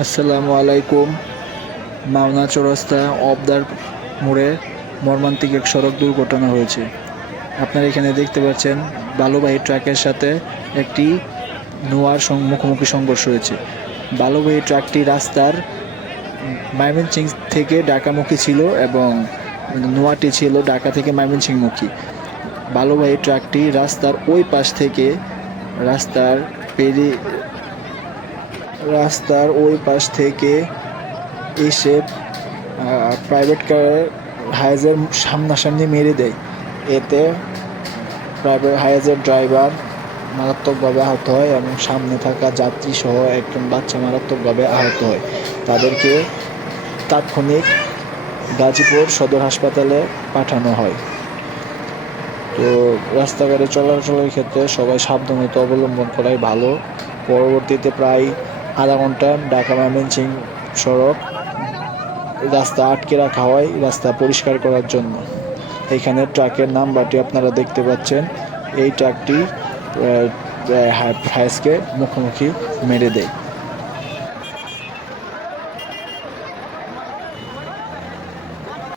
আসসালামু আলাইকুম। মাওনা চৌরাস্তা অবদার মোড়ে মর্মান্তিক এক সড়ক দুর্ঘটনা হয়েছে। আপনারা এখানে দেখতে পাচ্ছেন বালুবাহী ট্রাকের সাথে একটি নোয়ার মুখোমুখি সংঘর্ষ হয়েছে। বালুবাহী ট্রাকটি রাস্তার ময়মনসিংহ থেকে ঢাকামুখী ছিল এবং নোয়াটি ছিল ঢাকা থেকে ময়মনসিংহমুখী। বালুবাহী ট্রাকটি রাস্তার ওই পাশ থেকে রাস্তার ওই পাশ থেকে এসে প্রাইভেট কারের হাইজের সামনাসামনি মেরে দেয়। এতে প্রাইভেট হাইজের ড্রাইভার মারাত্মকভাবে আহত হয় এবং সামনে থাকা যাত্রী সহ একজন বাচ্চা মারাত্মকভাবে আহত হয়। তাদেরকে তাৎক্ষণিক গাজীপুর সদর হাসপাতালে পাঠানো হয়। তো রাস্তাঘাটে চলাচলের ক্ষেত্রে সবাই সাবধানতা অবলম্বন করাই ভালো। পরবর্তীতে প্রায় আধা ঘন্টা ঢাকা ময়মনসিংহ সড়ক রাস্তা আটকে রাখা হয় রাস্তা পরিষ্কার করার জন্য। এখানে ট্রাকের নাম্বারটি আপনারা দেখতে পাচ্ছেন। এই ট্রাকটি হাইজকে মুখোমুখি মেরে দেয়।